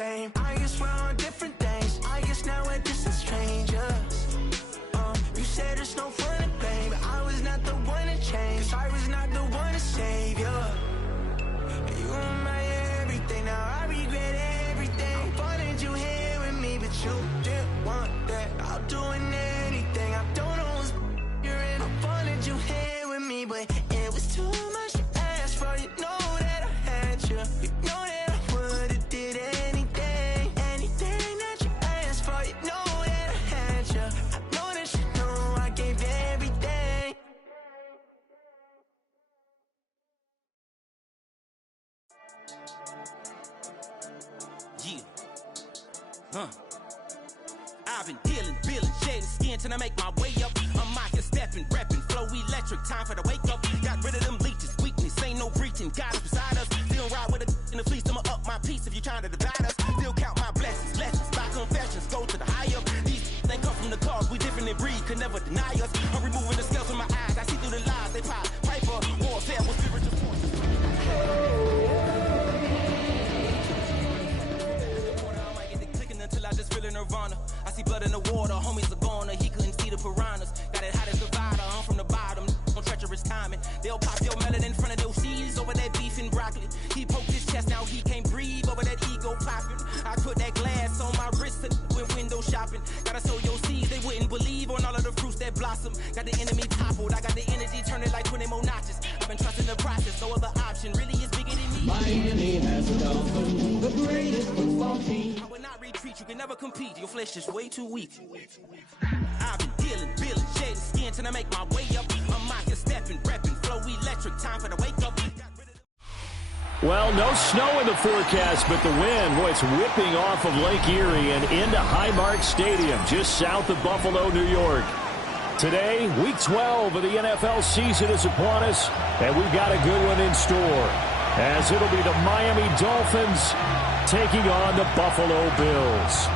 same. I guess we're on different things. I guess now we're distant strangers. You said it's no fun to blame, but I was not the one to change. 'Cause I was not the one to save you. You were my everything, now I regret everything. I wanted you here with me, but you didn't want that. I'm doing anything, I don't know what's you're in. I wanted you here with me, but it was too much to ask for. You know that I had you. You know that I would've did anything, anything that you asked for. You know that I had you. I know that you know I gave everything. Yeah. I've been dealing, shading skin till I make my way up. I'm out here stepping, repping, flow electric, time for the wake up. Got rid of them leeches, weakness, ain't no breaching. God is beside us, still ride with a in the fleece. I'ma up my piece if you trying to divide us. Still count my blessings, lessons, by confessions, go to the high up. These they come from the cause, we different in breed, could never deny us. I'm removing the scales from my eyes, I see through the lies, they pop, piper, warfare with spiritual forces. Until I just feel in nirvana. I see blood in the water, homies are gone. He couldn't see the piranhas. Got it hot as divider, I'm from the bottom. On treacherous timing. They'll pop your melon in front of those seeds over that beef and broccoli. He poked his chest, now he can't breathe over that ego popping. I put that glass on my wrist and went window shopping. Gotta sow your seeds, they wouldn't believe on all of the fruits that blossom. Got the enemy toppled, I got the energy turning like 20 more notches. I've been trusting the process, no other option really is bigger than me. Miami has a Dolphins, the greatest football team. I would not retreat, you can never compete, your flesh is way too weak. I've been dealing, shading skin till I make my way up. I'm out here stepping, repping, flow electric, time for the wake up. Well, no snow in the forecast, but the wind, boy, it's whipping off of Lake Erie and into Highmark Stadium, just south of Buffalo, New York. Today, Week 12 of the NFL season is upon us, and we've got a good one in store, as it'll be the Miami Dolphins taking on the Buffalo Bills.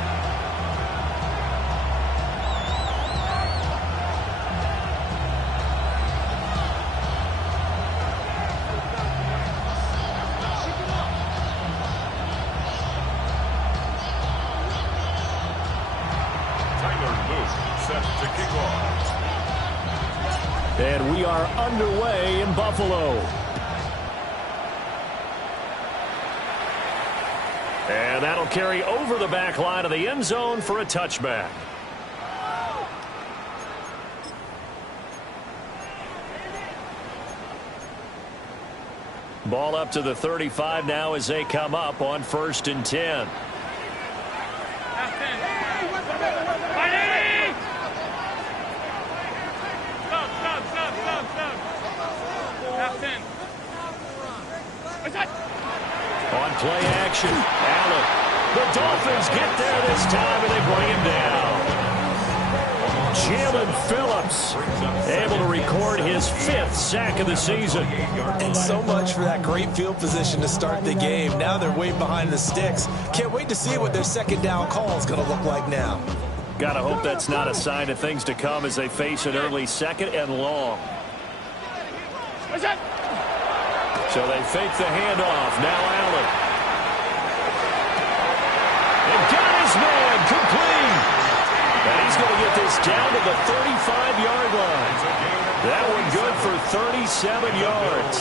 And we are underway in Buffalo. And that'll carry over the back line of the end zone for a touchback. Ball up to the 35 now as they come up on 1st and 10. On play action, Allen. The Dolphins get there this time, and they bring him down. Jalen Phillips able to record his 5th sack of the season. And so much for that great field position to start the game. Now they're way behind the sticks. Can't wait to see what their second down call is going to look like now. Gotta hope that's not a sign of things to come as they face an early 2nd and long. So they fake the handoff. Now Allen. And got his man complete. And he's going to get this down to the 35-yard line. That one good for 37 yards.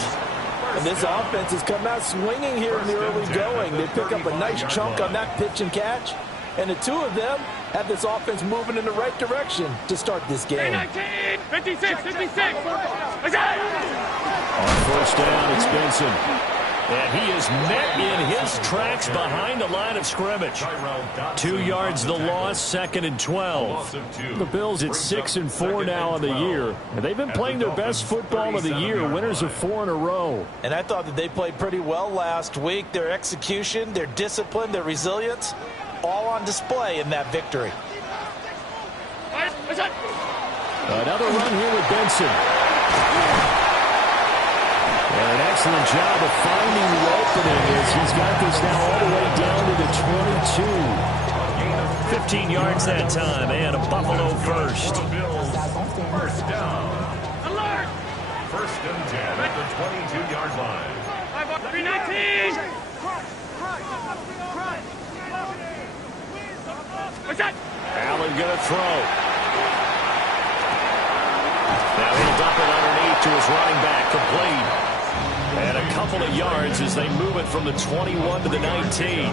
And this offense has come out swinging here in the early going. They pick up a nice chunk on that pitch and catch. And the two of them have this offense moving in the right direction to start this game. 56. On 1st down, it's Benson. And he is met in his tracks behind the line of scrimmage. 2 yards the loss, 2nd and 12. The Bills at 6-4 now on the year. And they've been playing their best football of the year, winners of 4 in a row. And I thought that they played pretty well last week. Their execution, their discipline, their resilience, all on display in that victory. Another run here with Benson. And an excellent job of finding the opening as he's got this now all the way down to the 22. 15 yards that time, and a Buffalo first. First down. Alert! 1st and 10 at the 22-yard line. 319! Allen going to throw. Now he'll dump it underneath to his running back, complete. And a couple of yards as they move it from the 21 to the 19.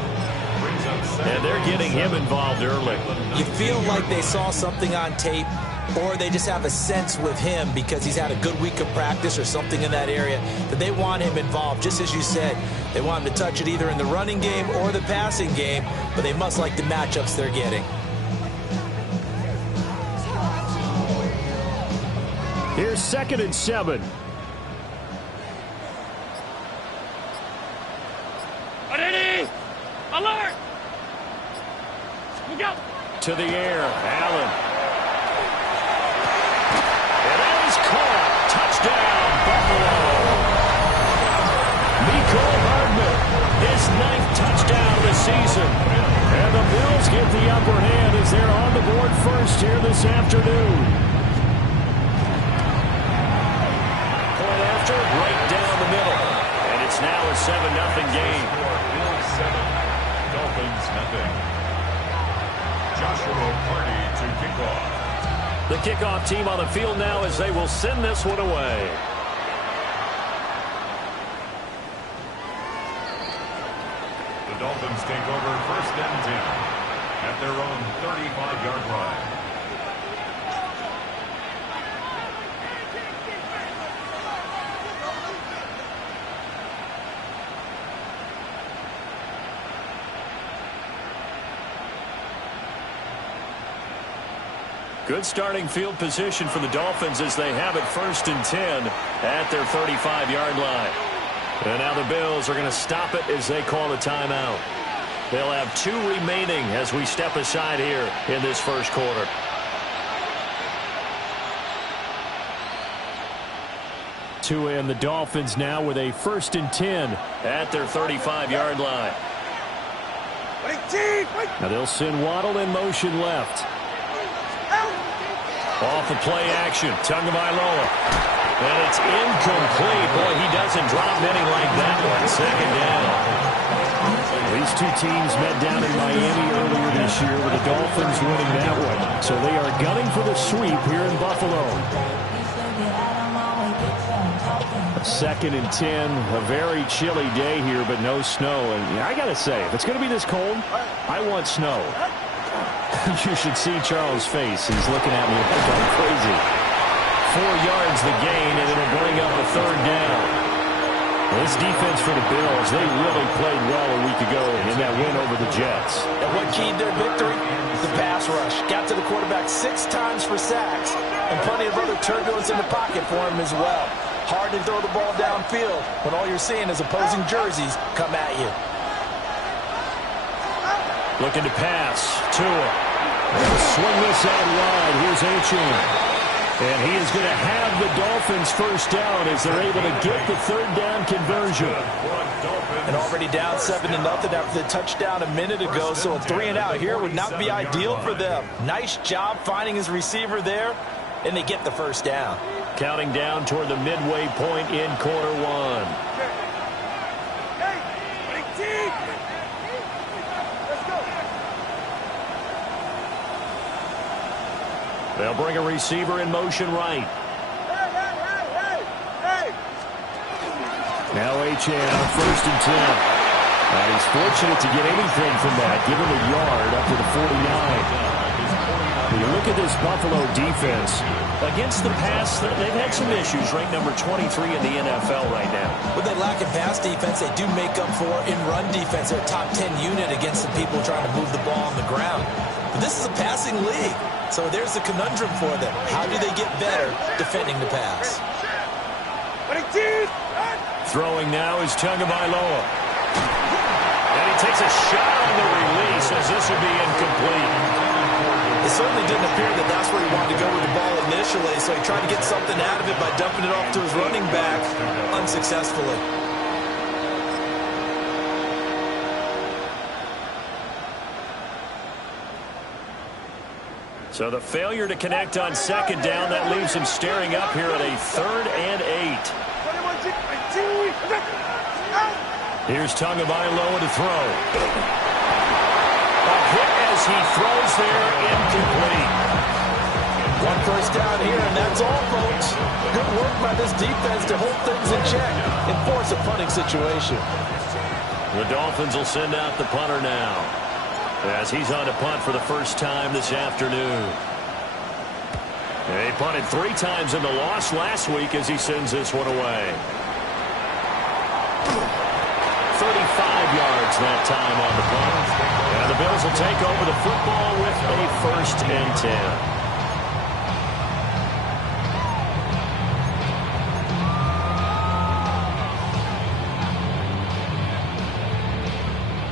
And they're getting him involved early. You feel like they saw something on tape, or they just have a sense with him because he's had a good week of practice or something in that area that they want him involved. Just as you said, they want him to touch it either in the running game or the passing game, but they must like the matchups they're getting. Here's 2nd and 7. Alert! Go! To the air, Allen. And that is caught. Touchdown, Buffalo. Mecole Hardman, his 9th touchdown of the season. And the Bills get the upper hand as they're on the board first here this afternoon. Point after, right down the middle. And it's now a 7-0 game. Bills 7, Dolphins nothing. Joshua Party to kickoff. The kickoff team on the field now as they will send this one away. The Dolphins take over 1st and 10 at their own 35-yard line. Good starting field position for the Dolphins as they have it 1st and 10 at their 35-yard line. And now the Bills are going to stop it as they call a timeout. They'll have 2 remaining as we step aside here in this first quarter. To end the Dolphins now with a 1st and 10 at their 35-yard line. Now they'll send Waddle in motion left. Off the play action, Tagovailoa. And it's incomplete. Boy, he doesn't drop many like that one. 2nd down. These 2 teams met down in Miami earlier this year with the Dolphins winning that one. So they are gunning for the sweep here in Buffalo. 2nd and 10, a very chilly day here, but no snow. And I got to say, if it's going to be this cold, I want snow. You should see Charles' face. He's looking at me like I'm crazy. 4 yards the gain, and it'll bring up a 3rd down. This defense for the Bills, they really played well a week ago in that win over the Jets. And what keyed their victory? The pass rush. Got to the quarterback 6 times for sacks, and plenty of other turbulence in the pocket for him as well. Hard to throw the ball downfield when all you're seeing is opposing jerseys come at you. Looking to pass. Tua. Swing this out wide. Here's Achane. And he is going to have the Dolphins 1st down as they're able to get the 3rd down conversion. And already down 7-0 after the touchdown a minute ago, so a 3 and out here would not be ideal for them. Nice job finding his receiver there, and they get the 1st down. Counting down toward the midway point in quarter 1. They'll bring a receiver in motion right. Now Achane on 1st and 10. And he's fortunate to get anything from that. Give him a yard up to the 49. When you look at this Buffalo defense, against the pass, they've had some issues. Ranked number 23 in the NFL right now. With that lack of pass defense, they do make up for in run defense. They're a top 10 unit against the people trying to move the ball on the ground. But this is a passing league. So there's the conundrum for them. How do they get better defending the pass? Throwing now is Tagovailoa. And he takes a shot on the release as this will be incomplete. It certainly didn't appear that that's where he wanted to go with the ball initially, so he tried to get something out of it by dumping it off to his running back unsuccessfully. So the failure to connect on 2nd down, that leaves him staring up here at a 3rd and 8. Here's Tagovailoa to throw. A hit as as he throws there, incomplete. One first down here, and that's all, folks. Good work by this defense to hold things in check and force a punting situation. The Dolphins will send out the punter now, as he's on to punt for the first time this afternoon. He punted 3 times in the loss last week as he sends this one away. 35 yards that time on the punt. And the Bills will take over the football with a 1st and 10.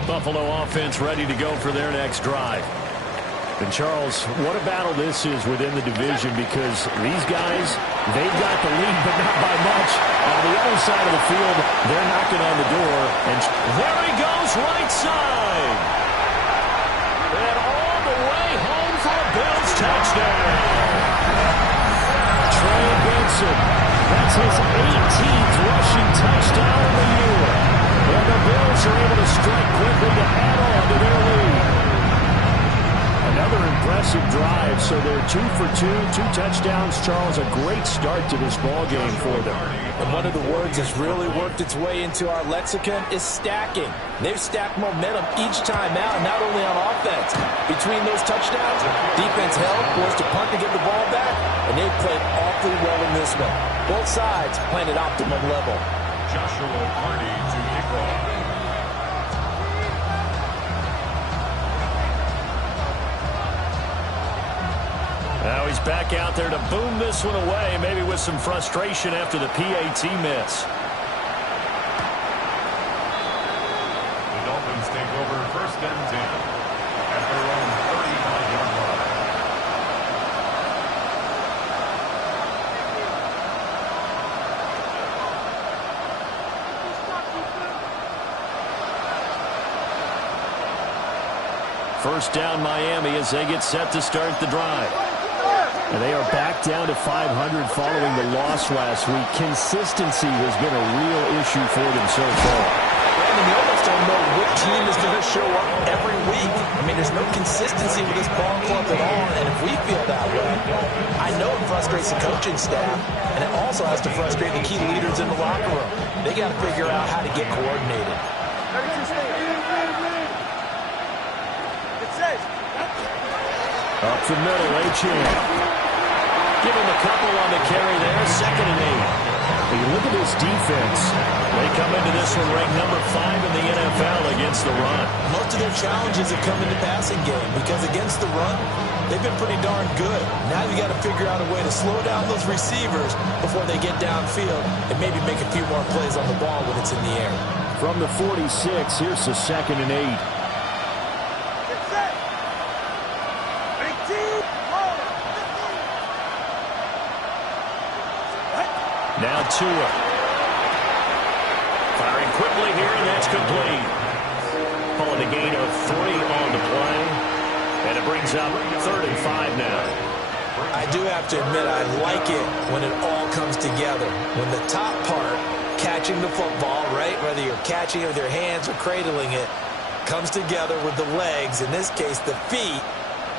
Buffalo offense ready to go for their next drive. And Charles, what a battle this is within the division, because these guys, they've got the lead, but not by much. On the other side of the field, they're knocking on the door. And there he goes, right side. And all the way home for a Bills touchdown. Trey Benson, that's his 18th rushing touchdown of the year. And the Bills are able to strike quickly to add on to their lead. Another impressive drive, so they're 2 for 2, 2 touchdowns. Charles, a great start to this ball game for them. And one of the words that's really worked its way into our lexicon is stacking. They've stacked momentum each time out, not only on offense. Between those touchdowns, defense held, forced a punt to get the ball back, and they've played awfully well in this one. Both sides playing at optimum level. Joshua Party to kick off. Now he's back out there to boom this one away, maybe with some frustration after the PAT miss. The Dolphins take over 1st and 10 at their own 35-yard line. First down Miami as they get set to start the drive. And they are back down to 500 following the loss last week. Consistency has been a real issue for them so far. Brandon, you almost don't know what team is going to show up every week. I mean, there's no consistency with this ball club at all, and if we feel that way, I know it frustrates the coaching staff, and it also has to frustrate the key leaders in the locker room. They got to figure out how to get coordinated. Up the middle, Achane. Give him a couple on the carry there, 2nd and 8. You look at this defense. They come into this one ranked number 5 in the NFL against the run. Most of their challenges have come in the passing game because against the run, they've been pretty darn good. Now you got to figure out a way to slow down those receivers before they get downfield and maybe make a few more plays on the ball when it's in the air. From the 46, here's the 2nd and 8. Now Tua. Firing quickly here, and that's complete. Pulling a gain of 3 on the play. And it brings up 3rd and 5 now. I do have to admit, I like it when it all comes together. When the top part, catching the football, right, whether you're catching it with your hands or cradling it, comes together with the legs, in this case the feet,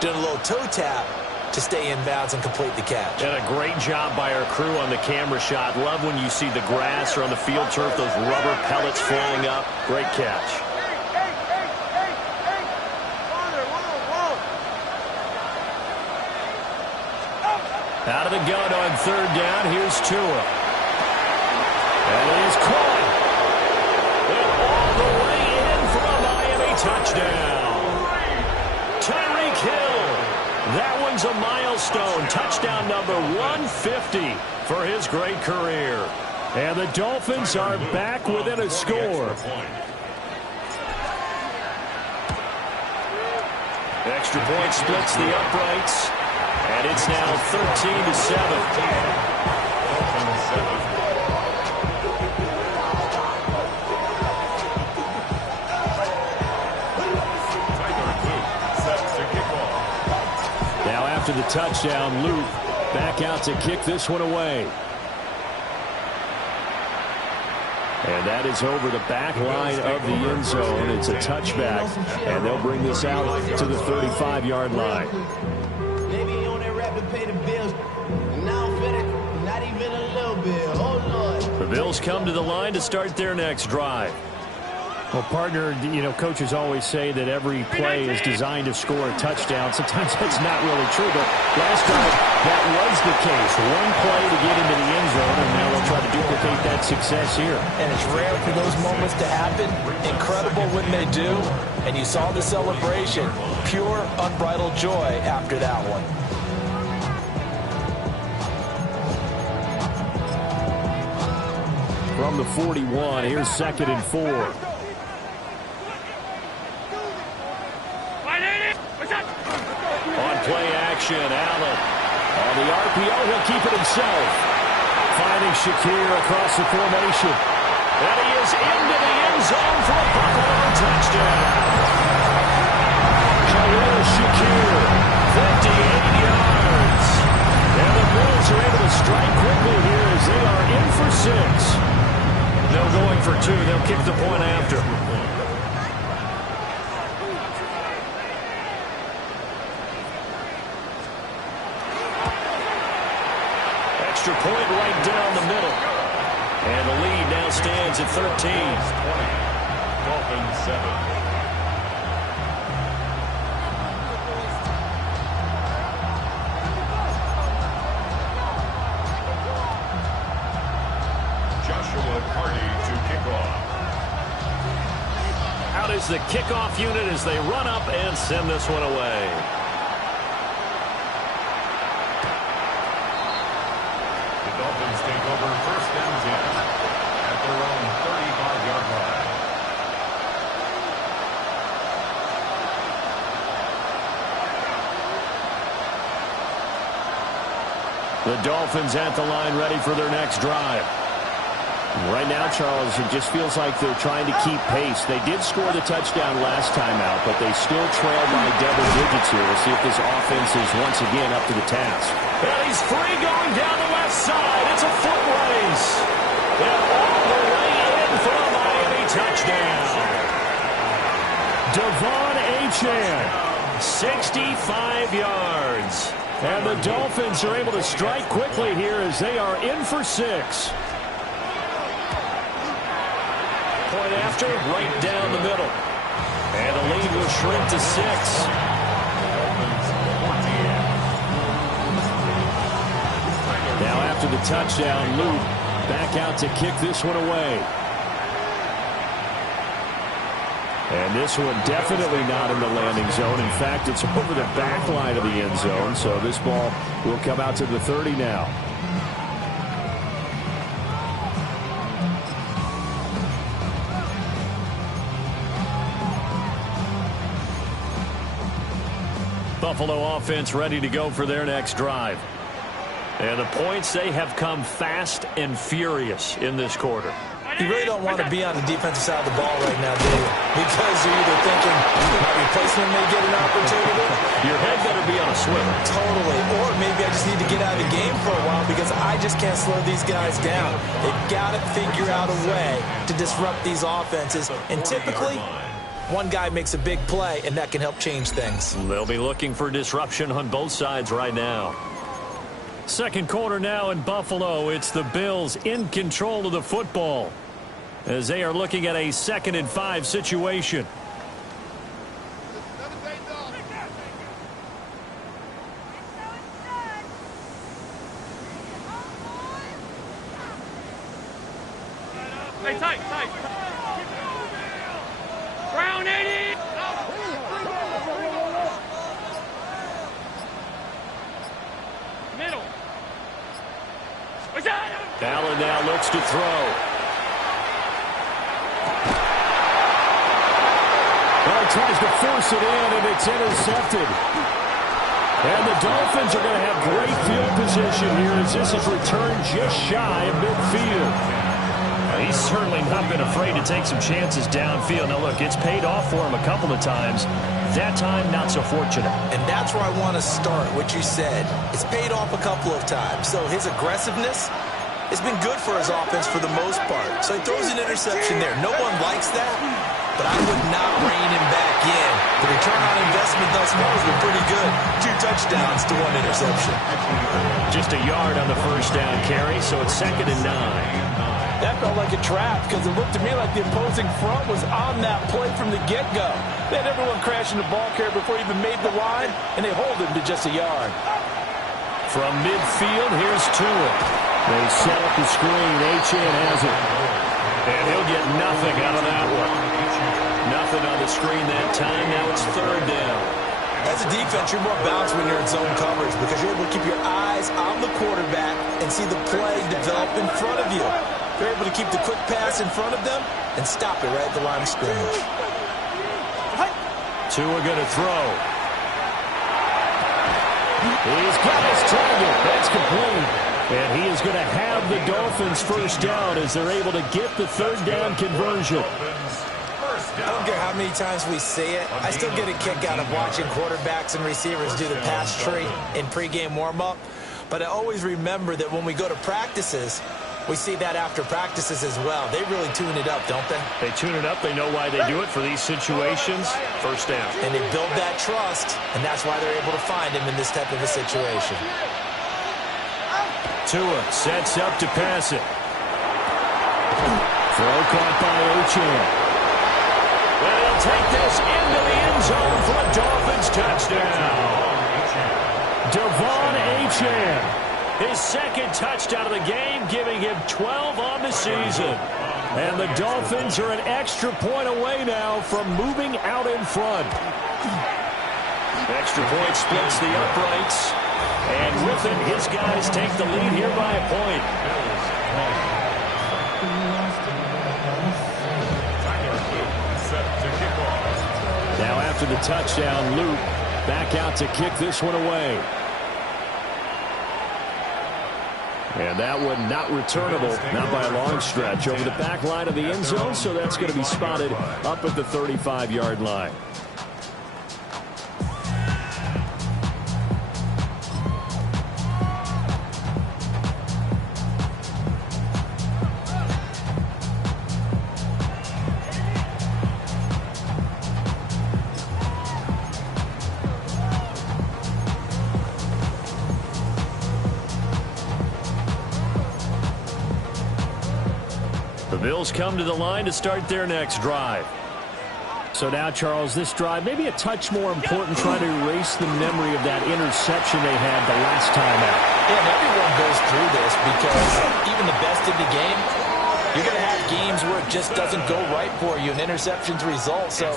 doing a little toe tap to stay in bounds and complete the catch. And a great job by our crew on the camera shot. Love when you see the grass or on the field turf, those rubber pellets flying up. Great catch. Out of the gun on 3rd down, here's Tua. And it is caught. And all the way in for a Miami touchdown. Tyreek Hill. That one's a milestone. Touchdown number 150 for his great career. And the Dolphins are back within a score. Extra point splits the uprights. And it's now 13-7. After the touchdown, Luke back out to kick this one away. And that is over the back line of the end zone. It's a touchback, and they'll bring this out to the 35-yard line. Maybe you on that rap to pay the bills. Now I'm finna, not even a little bit. Oh, Lord. The Bills come to the line to start their next drive. Well, partner, you know, coaches always say that every play is designed to score a touchdown. Sometimes that's not really true, but last time that was the case. One play to get into the end zone, and now they'll try to duplicate that success here. And it's rare for those moments to happen. Incredible when they do. And you saw the celebration. Pure, unbridled joy after that one. From the 41, here's 2nd and 4. On play action, Allen. On the RPO, he'll keep it himself. Finding Shakir across the formation. And he is into the end zone for a Buffalo touchdown. Khalil Shakir, 58 yards. And the Bills are able to strike quickly here as they are in for 6. No going for 2. They'll kick the point after. Extra point right down the middle. And the lead now stands at 13. 20. Dolphins 7. Out is the kickoff unit as they run up and send this one away. The Dolphins take over 1st and 10 at their own 35-yard line. The Dolphins at the line ready for their next drive. Right now, Charles, it just feels like they're trying to keep pace. They did score the touchdown last time out, but they still trail by double digits here. We'll see if this offense is once again up to the task. And he's free going down the left side. It's a foot race. And all the way in for a Miami touchdown. Devon Achane, 65 yards. And the Dolphins are able to strike quickly here as they are in for 6. Point after, right down the middle. And the lead will shrink to 6. Now after the touchdown, Luke back out to kick this one away. And this one definitely not in the landing zone. In fact, it's over the back line of the end zone. So this ball will come out to the 30 now. Buffalo offense ready to go for their next drive. And the points, they have come fast and furious in this quarter. You really don't want to be on the defensive side of the ball right now, do you? Because you're either thinking my replacement may get an opportunity. Your head better be on a swivel. Totally. Or maybe I just need to get out of the game for a while because I just can't slow these guys down. They've got to figure out a way to disrupt these offenses. And typically, one guy makes a big play, and that can help change things. They'll be looking for disruption on both sides right now. Second quarter now in Buffalo. It's the Bills in control of the football as they are looking at a 2nd and 5 situation. Hey, tight. Brown 80. Middle. Allen now looks to throw. Well, he tries to force it in, and it's intercepted. And the Dolphins are going to have great field position here as this is returned just shy of midfield. He's certainly not been afraid to take some chances downfield. Now, look, it's paid off for him a couple of times. That time, not so fortunate. And that's where I want to start, what you said. It's paid off a couple of times. So his aggressiveness it's been good for his offense for the most part. So he throws an interception there. No one likes that, but I would not rein him back in. The return on investment thus far has been pretty good. 2 touchdowns to 1 interception. Just a yard on the first down carry, so it's 2nd and 9. That felt like a trap because it looked to me like the opposing front was on that play from the get-go. They had everyone crashing the ball carrier before he even made the line, and they hold him to just a yard. From midfield, here's Tua. They set up the screen. Achane has it. And he'll get nothing out of that one. Nothing on the screen that time. Now it's 3rd down. As a defense, you're more balanced when you're in zone coverage because you're able to keep your eyes on the quarterback and see the play develop in front of you. You're able to keep the quick pass in front of them and stop it right at the line of scrimmage. Tua going to throw. He's got his target. That's complete. And he is going to have the Dolphins first down as they're able to get the 3rd down conversion. I don't care how many times we see it. I still get a kick out of watching quarterbacks and receivers do the pass tree in pregame warm-up. But I always remember that when we go to practices, we see that after practices as well. They really tune it up, don't they? They tune it up. They know why they do it for these situations. First down. And they build that trust, and that's why they're able to find him in this type of a situation. Tua sets up to pass it. Throw caught by Achane. Well, he'll take this into the end zone for a Dolphins touchdown. Devon Achane. His 2nd touchdown of the game, giving him 12 on the season. And the Dolphins are an extra point away now from moving out in front. Extra point splits the uprights. And with it, his guys take the lead here by a point. Now after the touchdown, Luke back out to kick this one away. And that one not returnable, not by a long stretch, over the back line of the end zone, so that's going to be spotted up at the 35-yard line. The Bills come to the line to start their next drive. So now, Charles, this drive maybe a touch more important, trying to erase the memory of that interception they had the last time out. Yeah, and everyone goes through this because even the best in the game, you're going to have games where it just doesn't go right for you and interceptions result. So,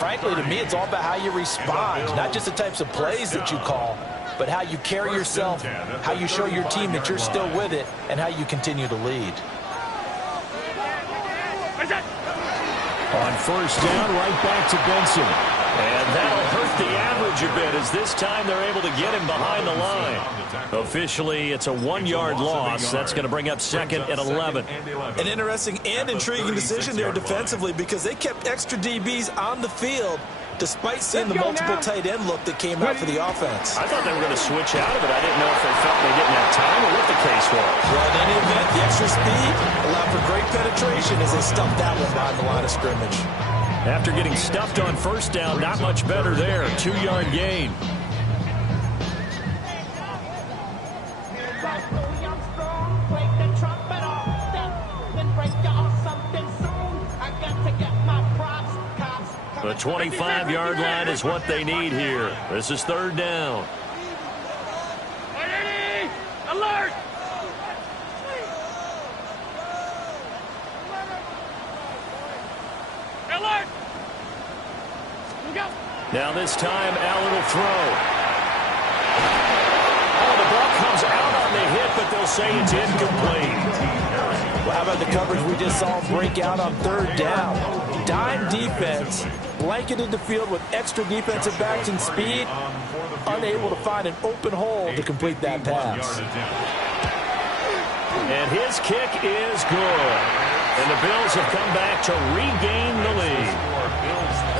frankly, to me, it's all about how you respond, not just the types of plays that you call, but how you carry yourself, how you show your team that you're still with it, and how you continue to lead. On first down, right back to Benson. And that'll hurt the average a bit as this time they're able to get him behind the line. Officially, it's a 1-yard loss. That's going to bring up 2nd and 11. An interesting and intriguing decision there defensively because they kept extra DBs on the field despite seeing the multiple tight end look that came out for the offense. I thought they were going to switch out of it. I didn't know if they felt they didn't have time or what the case was. Well, in any event, the extra speed allowed for great penetration as they stuffed that one behind the line of scrimmage. After getting stuffed on first down, not much better there. 2-yard gain. The 25-yard line is what they need here. This is 3rd down. Alert! Alert! Go. Now this time, Allen will throw. Oh, the ball comes out on the hit, but they'll say it's incomplete. Well, how about the coverage we just saw break out on 3rd down? Dime defense, blanketed the field with extra defensive backs and speed, unable to find an open hole to complete that pass. And his kick is good. And the Bills have come back to regain the lead.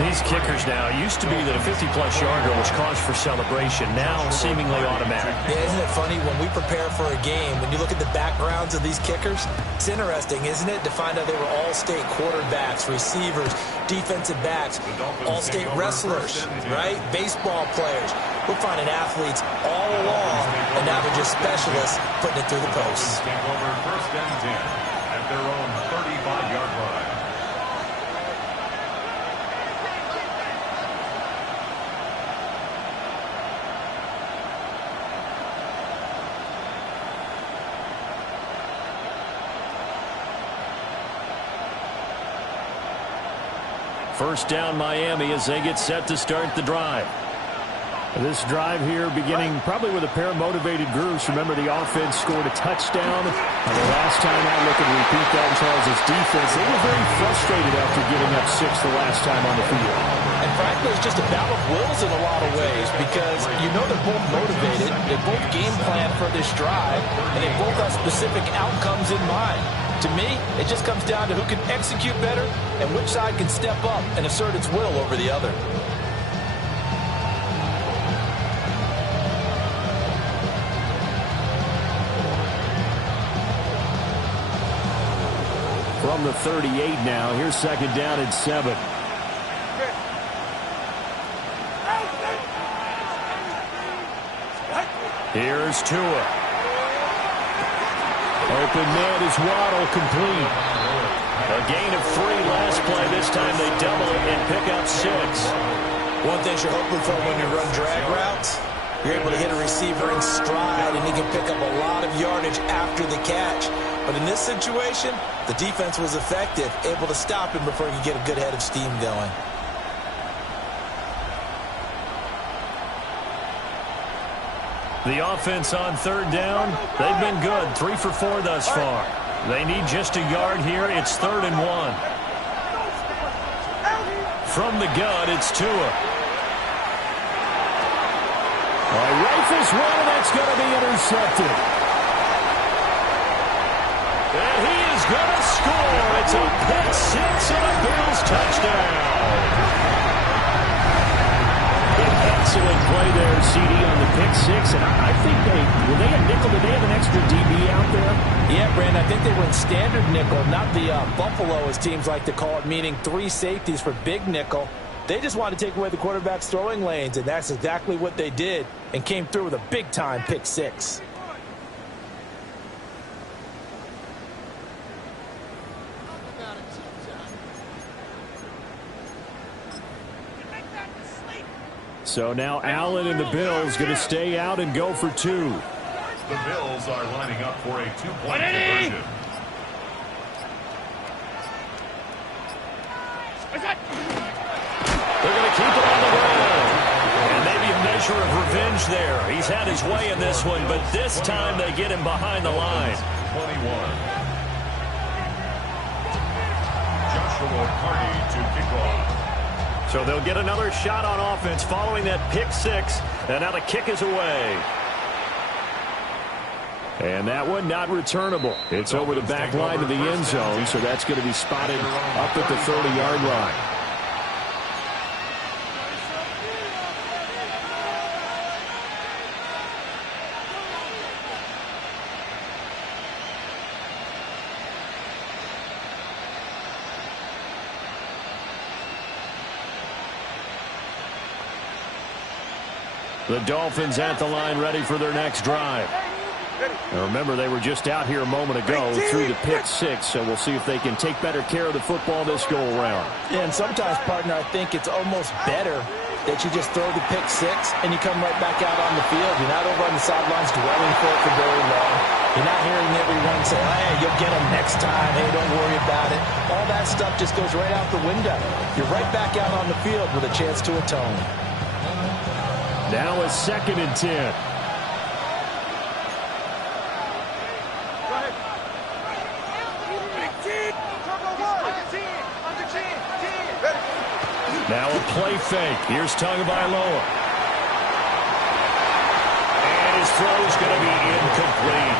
These kickers now, it used to be that a 50-plus yarder was cause for celebration. Now, seemingly automatic. Yeah, isn't it funny? When we prepare for a game, when you look at the backgrounds of these kickers, it's interesting, isn't it, to find out they were all-state quarterbacks, receivers, defensive backs, all-state wrestlers, right? Baseball players. We're finding athletes all along, and now they're just specialists putting it through the posts. Take over first and 10 at their own 35-yard line. First down Miami as they get set to start the drive. This drive here beginning probably with a pair of motivated groups. Remember, the offense scored a touchdown. And the last time I look and repeat that in Charles' defense, they were very frustrated after giving up 6 the last time on the field. And frankly, it's just a battle of wills in a lot of ways because you know they're both motivated. They both game plan for this drive, and they both have specific outcomes in mind. To me, it just comes down to who can execute better and which side can step up and assert its will over the other. From the 38 now, here's second down and 7. Here's Tua. Open man is Waddle, complete. A gain of 3 last play. This time they double it and pick up 6. One thing you're hoping for when you run drag routes, you're able to hit a receiver in stride and he can pick up a lot of yardage after the catch. But in this situation, the defense was effective, able to stop him before he could get a good head of steam going. The offense on third down, they've been good. 3 for 4 thus far. They need just a yard here. It's 3rd and 1. From the gun, it's Tua. Rifles one, and that's going to be intercepted. And he is going to score. It's a pick 6 and a Bills touchdown. Excellent play there, CD, on the pick 6. And I think were they a nickel? Did they have an extra DB out there? Yeah, Brandon, I think they were in standard nickel, not the Buffalo, as teams like to call it, meaning 3 safeties for big nickel. They just wanted to take away the quarterback's throwing lanes, and that's exactly what they did and came through with a big-time pick 6. So now Allen and the Bills going to stay out and go for 2. The Bills are lining up for a 2-point conversion. They're going to keep it on the ground. And maybe a measure of revenge there. He's had his way in this one, but this time they get him behind the line. 21. Joshua Carty to kick off. So they'll get another shot on offense following that pick 6. And now the kick is away. And that one not returnable. It's over the back line of the end zone, so that's going to be spotted up at the 30-yard line. The Dolphins at the line, ready for their next drive. Now remember, they were just out here a moment ago through the pick 6, so we'll see if they can take better care of the football this go-around. Yeah, and sometimes, partner, I think it's almost better that you just throw the pick 6 and you come right back out on the field. You're not over on the sidelines dwelling for it for very long. You're not hearing everyone say, hey, you'll get them next time. Hey, don't worry about it. All that stuff just goes right out the window. You're right back out on the field with a chance to atone. Now a 2nd and 10. Now a play fake. Here's Tagovailoa. And his throw is going to be incomplete.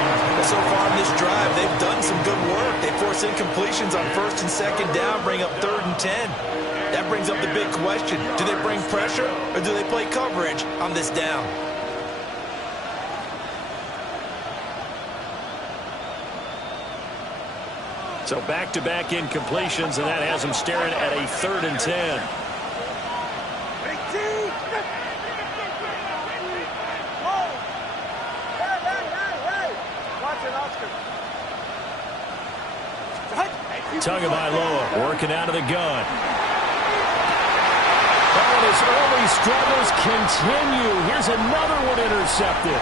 Well, so far in this drive, they've done some good work. They force incompletions on 1st and 2nd down, bring up 3rd and 10. That brings up the big question. Do they bring pressure or do they play coverage on this down? So back-to-back incompletions, and that has them staring at a 3rd and 10. Tagovailoa working out of the gun. Oh, his early struggles continue. Here's another one intercepted.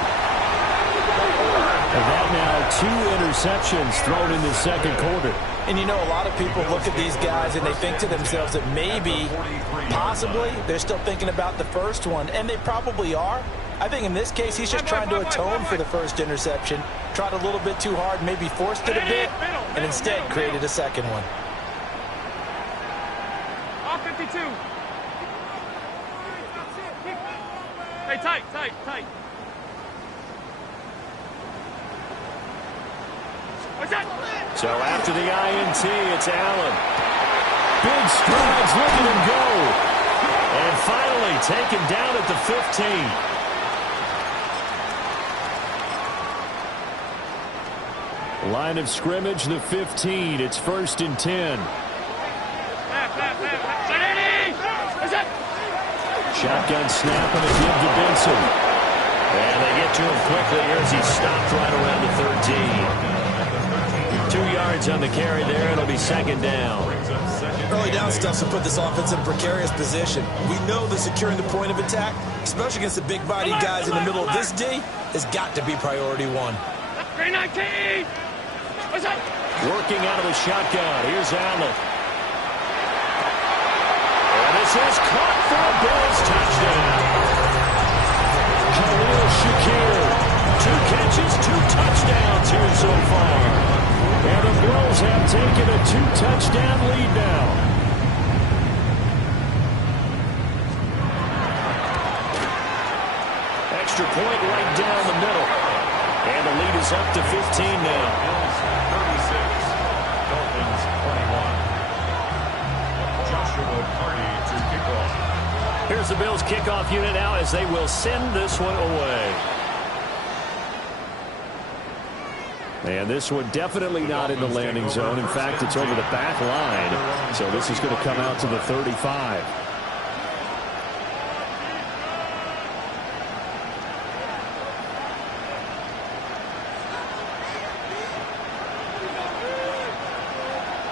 And that now 2 interceptions thrown in the 2nd quarter. And you know, a lot of people look at these guys and they think to themselves that maybe, possibly, they're still thinking about the first one. And they probably are. I think in this case, he's just trying to atone for the first interception. Tried a little bit too hard, maybe forced it a bit, and instead created a second one. All 52. Hey, tight. So after the INT, it's Allen. Big strides, look at him go. And finally taken down at the 15. Line of scrimmage, the 15. It's 1st and 10. Shotgun snap and a give to Benson. And they get to him quickly here as he stopped right around the 13. 2 yards on the carry there. It'll be 2nd down. Early down stuff to put this offense in a precarious position. We know that securing the point of attack, especially against the big-bodied guys in the middle of this D, has got to be priority 1. 319. Working out of the shotgun. Here's Allen. And this is caught for a Bills touchdown. Khalil Shakir. 2 catches, 2 touchdowns here so far. And the Bills have taken a 2-touchdown lead now. Extra point right down the middle. And the lead is up to 15 now. Bills 36, Dolphins 21. Joshua Carney to kickoff. Here's the Bills kickoff unit now as they will send this one away. And this one definitely not in the landing zone. In fact, it's over the back line. So this is going to come out to the 35.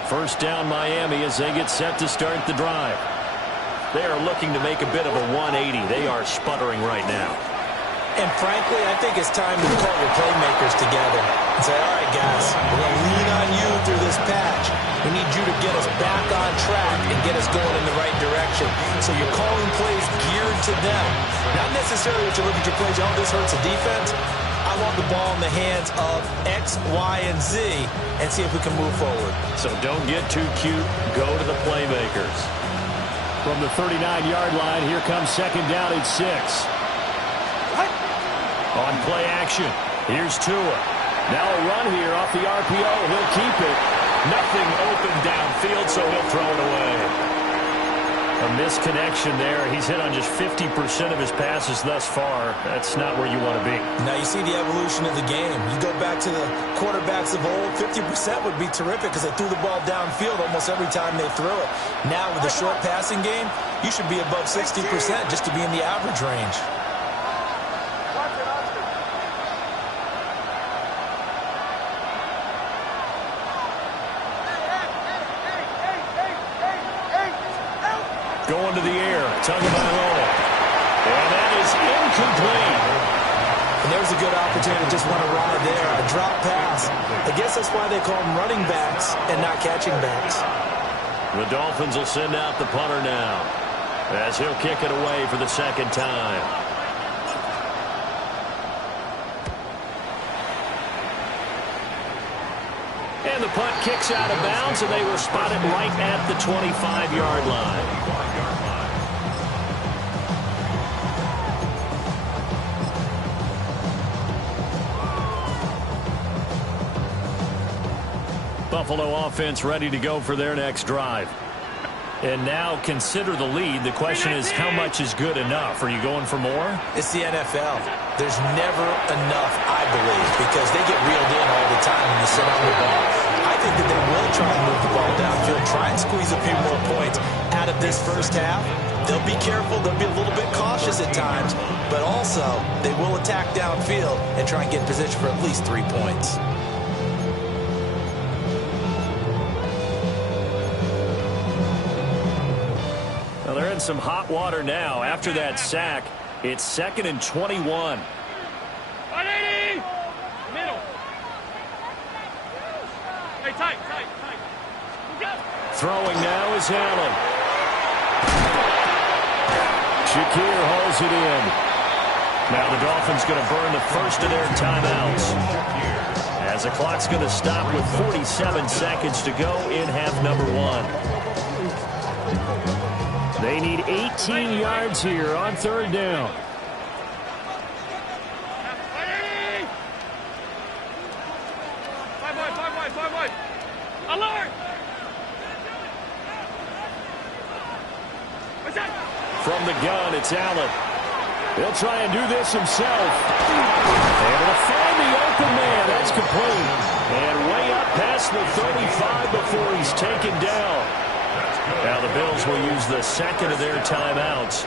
First down Miami as they get set to start the drive. They are looking to make a bit of a 180. They are sputtering right now. And frankly, I think it's time to call your playmakers together and say, all right, guys, we're going to lean on you through this patch. We need you to get us back on track and get us going in the right direction. So you're calling plays geared to them. Not necessarily what you look at your plays, oh, this hurts the defense. I want the ball in the hands of X, Y, and Z and see if we can move forward. So don't get too cute. Go to the playmakers. From the 39-yard line, here comes 2nd down at 6. On play action, here's Tua. Now a run here off the RPO. He'll keep it. Nothing open downfield, so he'll throw it away. A misconnection there. He's hit on just 50% of his passes thus far. That's not where you want to be. Now you see the evolution of the game. You go back to the quarterbacks of old, 50% would be terrific because they threw the ball downfield almost every time they threw it. Now with the short passing game, you should be above 60% just to be in the average range. Going to the air, Tagovailoa. And that is incomplete. And there's a good opportunity to just run a ride there, a drop pass. I guess that's why they call them running backs and not catching backs. The Dolphins will send out the punter now as he'll kick it away for the 2nd time. And the punt kicks out of bounds, and they will spot it right at the 25-yard line. Buffalo offense ready to go for their next drive. And now consider the lead. The question is, how much is good enough? Are you going for more? It's the NFL. There's never enough, I believe, because they get reeled in all the time when you sit on the ball. I think that they will try and move the ball downfield, try and squeeze a few more points out of this first half. They'll be careful. They'll be a little bit cautious at times, but also they will attack downfield and try and get in position for at least 3 points. Well, they're in some hot water now. After that sack, it's 2nd and 21. 180! Middle. Hey, tight. Throwing now is Allen. Shakir hauls it in. Now the Dolphins going to burn the first of their timeouts, as the clock's going to stop with 47 seconds to go in half number 1. They need 18 yards here on 3rd down. Five wide. Alert! From the gun, it's Allen. He'll try and do this himself. Able to find the open man. That's complete. And way up past the 35 before he's taken down. Now the Bills will use the second of their timeouts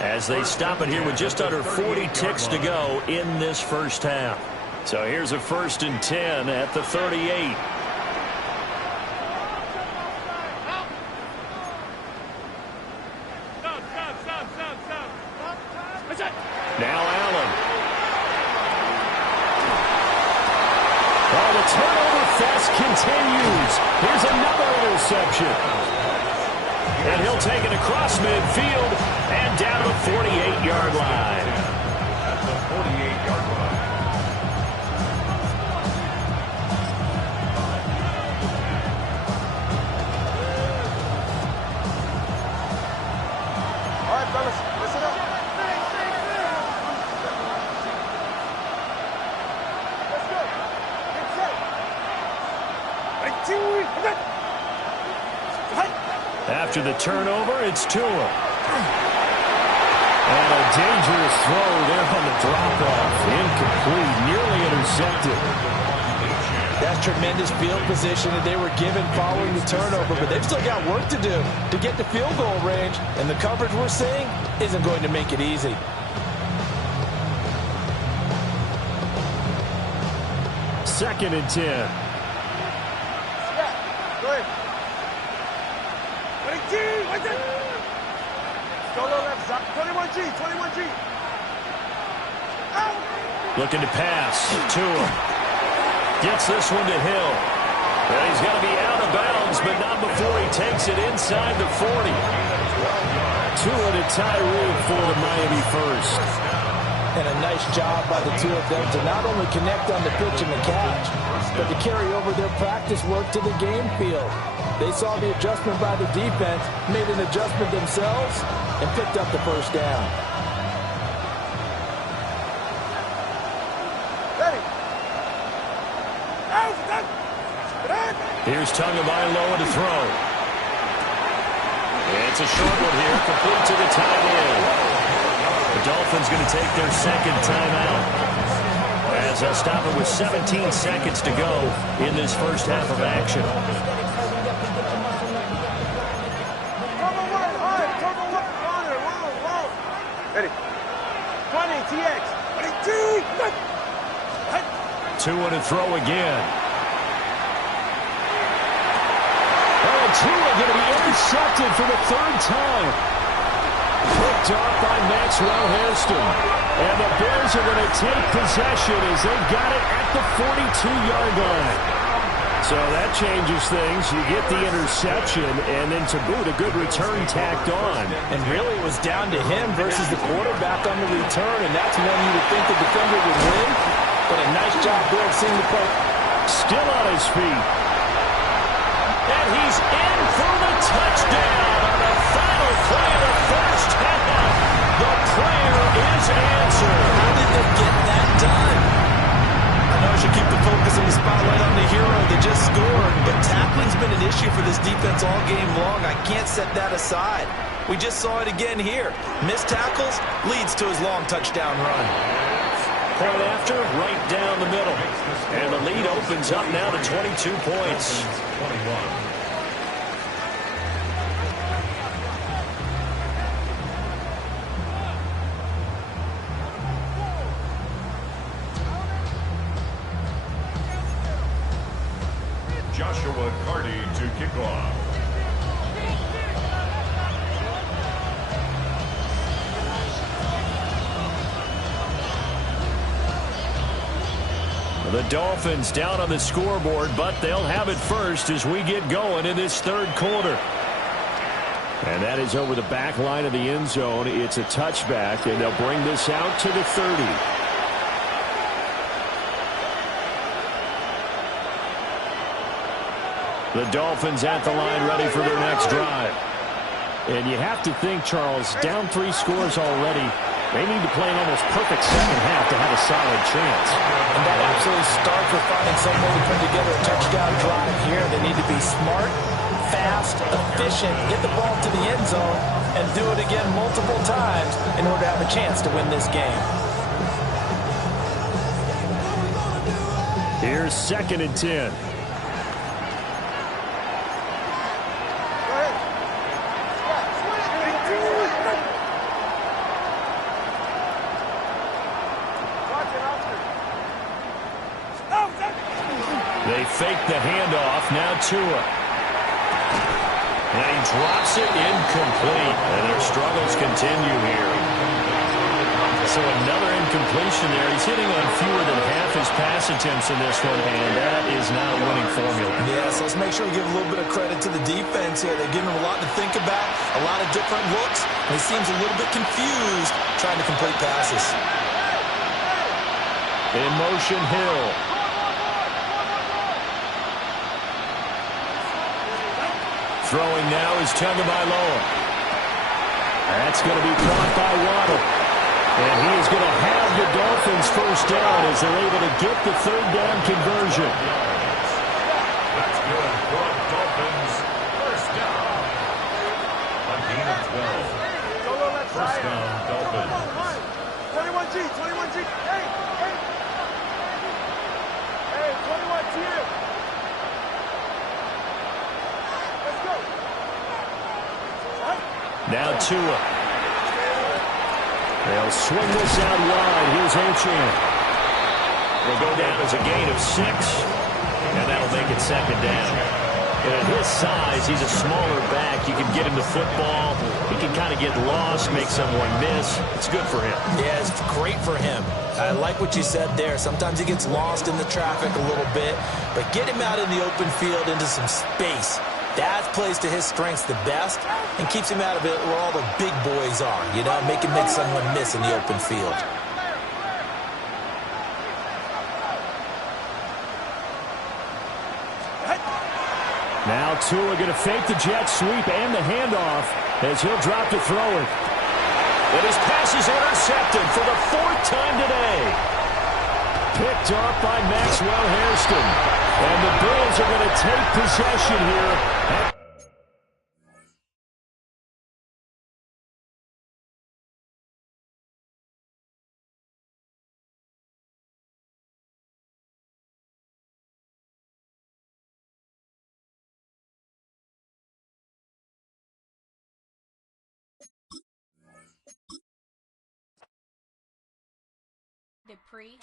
as they stop it here with just under 40 ticks to go in this first half. So here's a 1st and 10 at the 38. Now Allen. Oh, the turnover fest continues. Here's another interception. And he'll take it across midfield and down to the 48-yard line. At the 48-yard line. All right, fellas, listen up. Let's go. Get set. After the turnover, it's Tua. And a dangerous throw there on the drop-off. Incomplete, nearly intercepted. That's tremendous field position that they were given following the turnover, but they've still got work to do to get to field goal range, and the coverage we're seeing isn't going to make it easy. Second and 10. Yeah, go ahead. Go left side. 21G. Out. Looking to pass. Tua gets this one to Hill. And he's got to be out of bounds, but not before he takes it inside the 40. Tua to Tyreek for the Miami first. And a nice job by the two of them to not only connect on the pitch and the catch, but to carry over their practice work to the game field. They saw the adjustment by the defense, made an adjustment themselves, and picked up the first down. Here's Tagovailoa to throw. It's a short one here, complete to the tight end. The Dolphins going to take their second timeout, as they'll stop it with 17 seconds to go in this first half of action. Ready. 20, TX. 22. Tua to throw again. Oh, Tua going to be intercepted for the 3rd time. Picked off by Maxwell Hairston. And the Bears are going to take possession as they've got it at the 42-yard line. So that changes things. You get the interception, and then to boot, a good return tacked on. And really it was down to him versus the quarterback on the return, and that's one you would think the defender would win. But a nice job there of seeing the play. Still on his feet. And he's in for the touchdown on the final play of the first half. The prayer is answered. How did they get that done? I know I should keep the focus and the spotlight on the hero that just scored, but tackling's been an issue for this defense all game long. I can't set that aside. We just saw it again here. Missed tackles leads to his long touchdown run. Point after, right down the middle. And the lead opens up now to 22 points. 21. Joshua Carty to kick off. The Dolphins down on the scoreboard, but they'll have it first as we get going in this third quarter. And that is over the back line of the end zone. It's a touchback, and they'll bring this out to the 30. The Dolphins at the line ready for their next drive. And you have to think, Charles, down 3 scores already. They need to play an almost perfect second half to have a solid chance. And that absolutely starts with finding some way to put together a touchdown drive here. They need to be smart, fast, efficient, get the ball to the end zone, and do it again multiple times in order to have a chance to win this game. Here's 2nd and 10. They fake the handoff. Now Tua. And he drops it incomplete. And their struggles continue here. So another incompletion there. He's hitting on fewer than half his pass attempts in this one, and that is not a winning formula. Yeah, so let's make sure we give a little bit of credit to the defense here. They're giving him a lot to think about, a lot of different looks, and he seems a little bit confused trying to complete passes. In motion, Hill. Throwing now is Tagovailoa. That's going to be caught by Waddle. And he is going to have the Dolphins first down as they're able to get the 3rd down conversion. That's good for Dolphins. First down. A gain of 12. First down, Dolphins. 21G, 21G. Hey, 21G. Let's go. Now Tua. They'll swing this out wide. Here's Achane. Will go down as a gain of 6, and that'll make it 2nd down. And at his size, he's a smaller back. You can get him the football. He can kind of get lost, make someone miss. It's good for him. Yeah, it's great for him. I like what you said there. Sometimes he gets lost in the traffic a little bit, but get him out in the open field into some space. That plays to his strengths the best and keeps him out of it where all the big boys are, you know, make someone miss in the open field. Now Tua going to fake the jet sweep and the handoff as he'll drop to throw it. And his pass is intercepted for the 4th time today. Picked off by Maxwell Hairston. And the Bills are going to take possession here. Dupree.